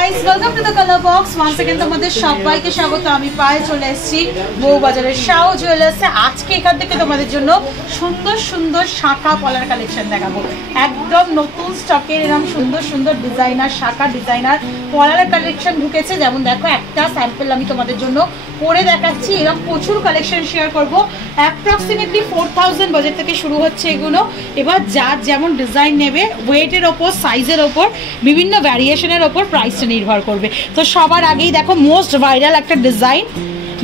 Guys, welcome to the colour box. Once again তোমাদের সবাইকে স্বাগত। আমি পায়ে চলে এসেছি বউবাজারের শাও জুয়েলার্সে। আজকে এখান থেকে তোমাদের জন্য সুন্দর সুন্দর শাঁখা পলার কালেকশন দেখাবো। একদম নতুন স্টকের এরকম সুন্দর সুন্দর ডিজাইনার শাঁখা ডিজাইনার পলার কালেকশন ঢুকেছে। যেমন দেখো, একটা স্যাম্পল আমি তোমাদের জন্য পরে দেখাচ্ছি। এরকম প্রচুর কালেকশন শেয়ার করবো। অ্যাপ্রক্সিমেটলি 4000 বাজেট থেকে শুরু হচ্ছে এগুলো। এবার যার যেমন ডিজাইন নেবে, ওয়েটের ওপর, সাইজের ওপর, বিভিন্ন ভ্যারিয়েশনের ওপর প্রাইসটা নির্ভর করবে। তো সবার আগেই দেখো, মোস্ট ভাইরাল একটা ডিজাইন,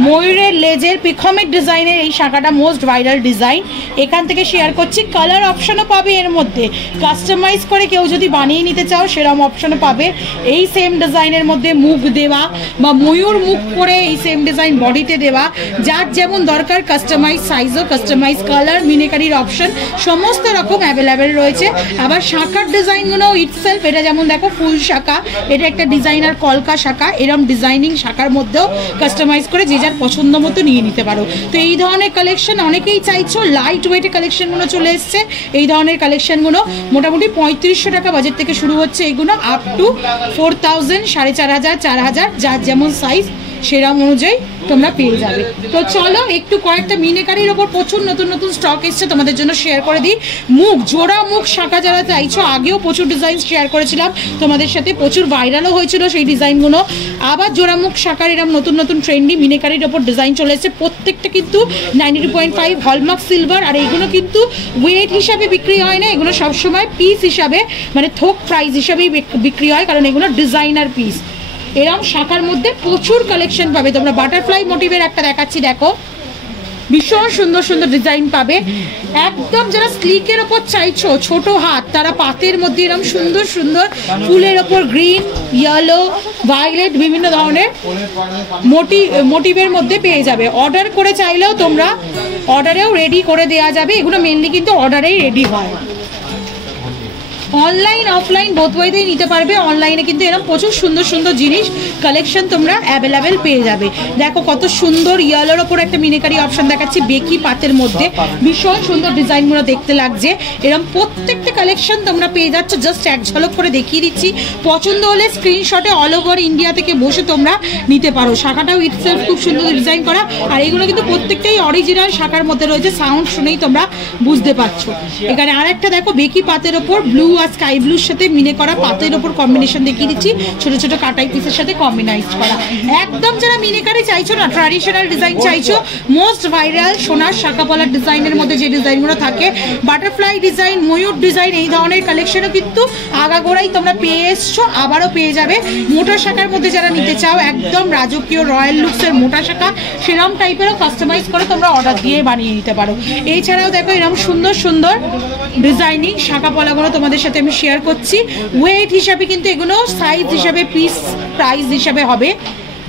ময়ূরের লেজের পিকমের ডিজাইনের এই শাঁখাটা মোস্ট ভাইরাল ডিজাইন। এখান থেকে শেয়ার করছি। কালার অপশনও পাবে এর মধ্যে, কাস্টমাইজ করে কেউ যদি বানিয়ে নিতে চাও সেরকম অপশনও পাবে। এই সেম ডিজাইনের মধ্যে মুখ দেওয়া বা ময়ূর মুখ করে এই সেম ডিজাইন বডিতে দেওয়া, যার যেমন দরকার কাস্টমাইজ সাইজও, কাস্টমাইজ কালার, মিনেকারির অপশন সমস্ত রকম অ্যাভেলেবেল রয়েছে। আবার শাঁখার ডিজাইনগুলো ইটসেলফ, এটা যেমন দেখো ফুল শাঁখা, এটা একটা ডিজাইনার কলকা শাঁখা। এরকম ডিজাইনিং শাঁখার মধ্যেও কাস্টমাইজ করে যে পছন্দ মতো নিয়ে নিতে পারো। তো এই ধরনের কালেকশন অনেকেই চাইছো। লাইট ওয়েটের কালেকশনগুলো চলে এসছে। এই ধরনের কালেকশনগুলো মোটামুটি 3500 টাকা বাজেট থেকে শুরু হচ্ছে এগুলো, আপ টু 4000, 4500, 4000, যার যেমন সাইজ সেরকম অনুযায়ী তোমরা পেয়ে যাবে। তো চলো একটু কয়েকটা মিনেকারির ওপর প্রচুর নতুন নতুন স্টক এসছে তোমাদের জন্য শেয়ার করে দিই। মুখ জোড়া মুখ শাঁখা যারা চাইছো, আগেও প্রচুর ডিজাইন শেয়ার করেছিলাম তোমাদের সাথে, প্রচুর ভাইরালও হয়েছিল সেই ডিজাইনগুলো। আবার জোড়া মুখ শাঁখার এরকম নতুন নতুন ট্রেন্ডি মিনেকারির ওপর ডিজাইন চলে এসেছে। প্রত্যেকটা কিন্তু 92.5 হলমার্ক সিলভার। আর এইগুলো কিন্তু ওয়েট হিসাবে বিক্রি হয় না, এগুলো সবসময় পিস হিসাবে, মানে থোক প্রাইস হিসাবেই বিক্রি হয়, কারণ এগুলো ডিজাইনার পিস। এরকম শাখার মধ্যে প্রচুর কালেকশন পাবে তোমরা। বাটারফ্লাই মোটিভের একটা দেখাচ্ছি, দেখো ভীষণ সুন্দর সুন্দর ডিজাইন পাবে। একদম যারা স্লিকের ওপর চাইছো, ছোট হাত, তারা পাতের মধ্যে এরকম সুন্দর সুন্দর ফুলের ওপর গ্রিন, ইয়েলো, ভায়োলেট বিভিন্ন ধরনের মোটিভের মধ্যে পেয়ে যাবে। অর্ডার করে চাইলেও তোমরা অর্ডারেও রেডি করে দেওয়া যাবে। এগুলো মেনলি কিন্তু অর্ডারেই রেডি হয়। অনলাইন অফলাইন বোথ ওয়েতেই নিতে পারবে। অনলাইনে কিন্তু এরকম প্রচুর সুন্দর সুন্দর জিনিস কালেকশন তোমরা অ্যাভেলেবেল পেয়ে যাবে। দেখো কত সুন্দর ইয়েলোর ওপর একটা মিনেকারি অপশন দেখাচ্ছি, বেকি পাতের মধ্যে ভীষণ সুন্দর ডিজাইনগুলো দেখতে লাগছে। এরকম প্রত্যেকটা কালেকশন তোমরা পেয়ে যাচ্ছ। জাস্ট এক ঝলক করে দেখিয়ে দিচ্ছি। পছন্দ হলে স্ক্রিনশটে অল ওভার ইন্ডিয়া থেকে বসে তোমরা নিতে পারো। শাখাটাও ইটসেলফ খুব সুন্দর ডিজাইন করা। আর এগুলো কিন্তু প্রত্যেকটাই অরিজিনাল শাখার মধ্যে রয়েছে। সাউন্ড শুনেই তোমরা বুঝতে পারছো। এখানে আর একটা দেখো, বেকি পাতের ওপর ব্লু আর স্কাই ব্লুর সাথে মিনে করা পাতের ওপর কম্বিনেশন দেখিয়ে দিচ্ছি, ছোট ছোট কাটাই পিসের সাথে কম্বিনাইজ করা। একদম যারা মিনেকারি চাইছো না, ট্র্যাডিশনাল ডিজাইন চাইছো, মোস্ট ভাইরাল সোনার শাঁখা পলার ডিজাইনের মধ্যে যে ডিজাইনগুলো থাকে, বাটারফ্লাই ডিজাইন, ময়ূর ডিজাইন, এই ধরনের কালেকশনও কিন্তু আগাগোড়াই তোমরা পেয়ে এসছো, আবারও পেয়ে যাবে। মোটা শাখার মধ্যে যারা নিতে চাও, একদম রাজকীয় রয়্যাল লুকসের মোটা শাখা, সেরকম টাইপেরও কাস্টমাইজ করে তোমরা অর্ডার দিয়ে বানিয়ে নিতে পারো। এছাড়াও দেখো এরকম সুন্দর সুন্দর ডিজাইনিং শাঁখা পলাগুলো তোমাদের সাথে আমি শেয়ার করছি। ওয়েট হিসাবে কিন্তু এগুলো সাইজ হিসাবে পিস প্রাইস হিসাবে হবে।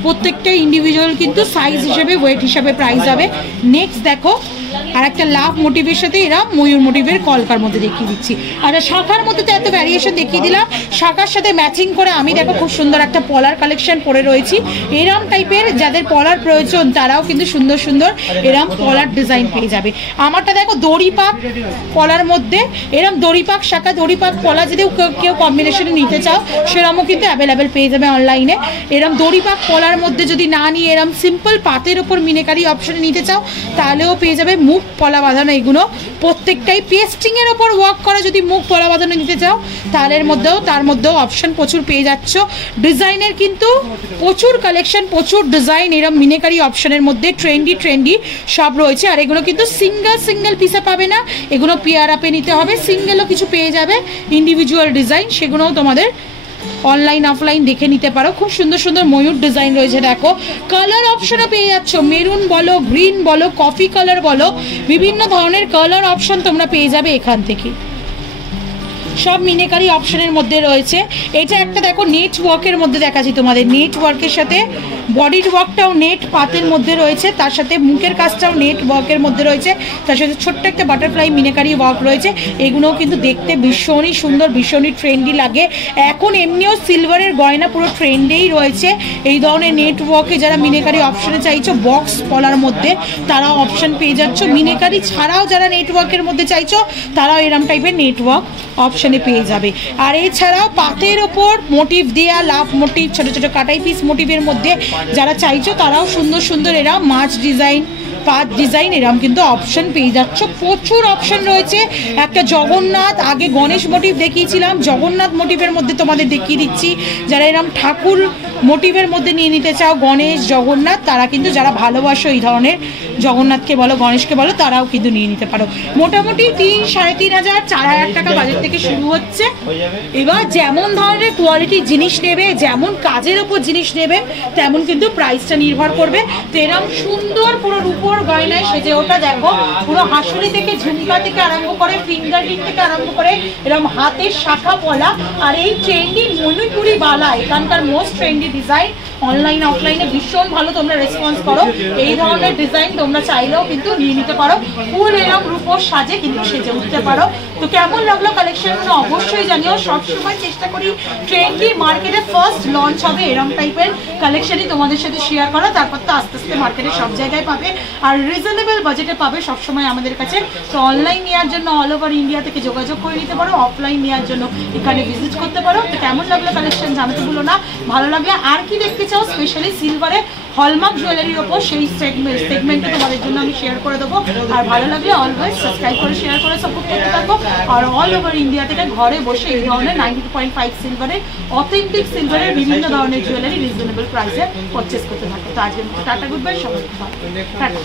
প্রত্যেকটা ইন্ডিভিজুয়াল কিন্তু সাইজ হিসাবে ওয়েট হিসাবে প্রাইস হবে। নেক্সট দেখো আর একটা লাভ মোটিভের সাথে এরা ময়ূর মোটিভের কলকার মধ্যে দেখিয়ে দিচ্ছি। আর শাখার মধ্যে তো এত ভ্যারিয়েশন দেখিয়ে দিলাম। শাখার সাথে ম্যাচিং করে আমি দেখো খুব সুন্দর একটা পলার কালেকশন পরে রয়েছি। এরম টাইপের যাদের পলার প্রয়োজন তারাও কিন্তু সুন্দর সুন্দর এরম পলার ডিজাইন পেয়ে যাবে। আমারটা দেখো দড়িপাক পলার মধ্যে, এরম দড়িপাক শাখা, দড়িপাক পলা যদি কেউ কম্বিনেশনে নিতে চাও সেরমও কিন্তু অ্যাভেলেবেল পেয়ে যাবে অনলাইনে। এরম দড়িপাক পলার মধ্যে যদি না নিয়ে এরম সিম্পল পাতের ওপর মিনেকারি অপশনে নিতে চাও তাহলেও পেয়ে যাবে। মুখ পলা বাঁধানো, এগুলো প্রত্যেকটাই পেস্টিং এর ওপর ওয়ার্ক করা। যদি মুখ পলা বাঁধানো নিতে চাও তাহলে তার মধ্যেও অপশন প্রচুর পেয়ে যাচ্ছ। ডিজাইনের কিন্তু প্রচুর কালেকশন, প্রচুর ডিজাইন এরকম মিনেকারি অপশনের মধ্যে ট্রেন্ডি সব রয়েছে। আর এগুলো কিন্তু সিঙ্গেল পিসে পাবে না, এগুলো পেয়ার আপে নিতে হবে। সিঙ্গেলও কিছু পেয়ে যাবে ইন্ডিভিজুয়াল ডিজাইন, সেগুলোও তোমাদের অনলাইন অফলাইন দেখে নিতে পারো। খুব সুন্দর সুন্দর ময়ূর ডিজাইন রয়েছে। দেখো কালার অপশনও পেয়ে যাচ্ছ, মেরুন বলো, গ্রিন বলো, কফি কালার বলো, বিভিন্ন ধরনের কালার অপশন তোমরা পেয়ে যাবে এখান থেকে। সব মিনেকারি অপশনের মধ্যে রয়েছে। এটা একটা দেখো নেট ওয়ার্কের মধ্যে দেখাচ্ছি তোমাদের। নেট ওয়ার্কের সাথে বডির ওয়ার্কটাও নেট পাতের মধ্যে রয়েছে, তার সাথে মুখের কাজটাও নেট ওয়ার্কের মধ্যে রয়েছে, তার সাথে ছোট্ট একটা বাটারফ্লাই মিনেকারি ওয়ার্ক রয়েছে। এগুলোও কিন্তু দেখতে ভীষণই সুন্দর, ভীষণই ট্রেন্ডি লাগে। এখন এমনিও সিলভারের গয়না পুরো ট্রেন্ডেই রয়েছে। এই ধরনের নেট ওয়ার্কে যারা মিনেকারি অপশনে চাইছো বক্স পলার মধ্যে, তারাও অপশন পেয়ে যাচ্ছ। মিনেকারি ছাড়াও যারা নেটওয়ার্কের মধ্যে চাইছো তারাও এরম টাইপের নেটওয়ার্ক অপশন কালেকশনে পেয়ে যাবে। আর এছাড়াও পাতের ওপর মোটিভ দেওয়া, লাভ মোটিভ, ছোট ছোট কাটাই পিস মোটিভের মধ্যে যারা চাইছো তারাও সুন্দর সুন্দর এরা মাছ ডিজাইন, পাত ডিজাইন এরম কিন্তু অপশন পেয়ে যাচ্ছ। প্রচুর অপশন রয়েছে। একটা জগন্নাথ, আগে গণেশ মোটিভ দেখিয়েছিলাম, জগন্নাথ মোটিভের মধ্যে তোমাদের দেখিয়ে দিচ্ছি। যারা এরম ঠাকুর মোটিভের মধ্যে নিয়ে নিতে চাও, গণেশ জগন্নাথ, তারা কিন্তু যারা ভালোবাসো এই ধরনের, জগন্নাথকে বলো গণেশকে বলো, তারাও কিন্তু নিয়ে নিতে পারো। মোটামুটি 3, 3,500, 4,000 টাকা বাজেট থেকে শুরু হচ্ছে। এবার যেমন ধরনের কোয়ালিটির জিনিস নেবে, যেমন কাজের ওপর জিনিস নেবে, তেমন কিন্তু প্রাইসটা নির্ভর করবে। তো এরম সুন্দর পুরো রূপোর গয়নায় সেজে ওটা দেখো, পুরো হাঁসুলি থেকে ঝুমকা থেকে আরম্ভ করে ফিঙ্গার রিং থেকে আরম্ভ করে এরকম হাতের শাখা পলা, আর এই ট্রেন্ডি মণিপুরি বালা এখানকার মোস্ট ট্রেন্ডি ডিজাইন। অনলাইন অফলাইনে ভীষণ ভালো তোমরা রেসপন্স করো। এই ধরনের ডিজাইন তোমরা চাইলেও কিন্তু নিয়ে নিতে পারো, ফুল এরকম রূপোর সাজে কিন্তু সেজে উঠতে পারো। তো কেমন লাগলো কালেকশনগুলো অবশ্যই জানিও। সবসময় চেষ্টা করি ট্রেন্ডি মার্কেটে ফার্স্ট লঞ্চ হবে এরকম টাইপের কালেকশনই তোমাদের সাথে শেয়ার করা, তারপর তো আস্তে আস্তে মার্কেটে সব জায়গায় পাবে, আর রিজনেবল বাজেটে পাবে সবসময় আমাদের কাছে। তো অনলাইন নেওয়ার জন্য অল ওভার ইন্ডিয়া থেকে যোগাযোগ করে নিতে পারো, অফলাইন নেওয়ার জন্য এখানে ভিজিট করতে পারো। তো কেমন লাগলো কালেকশন জানাতে ভুলো না। ভালো লাগলে আর কি দেখতে চাও স্পেশালি সিলভারে হলমার্ক জুয়েলারির ওপর, সেই সেগমেন্টে তোমাদের জন্য আমি শেয়ার করে দেবো। আর ভালো লাগলে অলওয়েজ সাবস্ক্রাইব করে শেয়ার করে সাপোর্ট করতে থাকবো। আর অল ওভার ইন্ডিয়া থেকে ঘরে বসে এই ধরনের 92.5 সিলভারের অথেন্টিক সিলভারের বিভিন্ন ধরনের জুয়েলারি রিজনেবল প্রাইসে পারচেস করতে থাকো। তো আজকের মতো টাটা, গুড বাই, সবাই ভালো।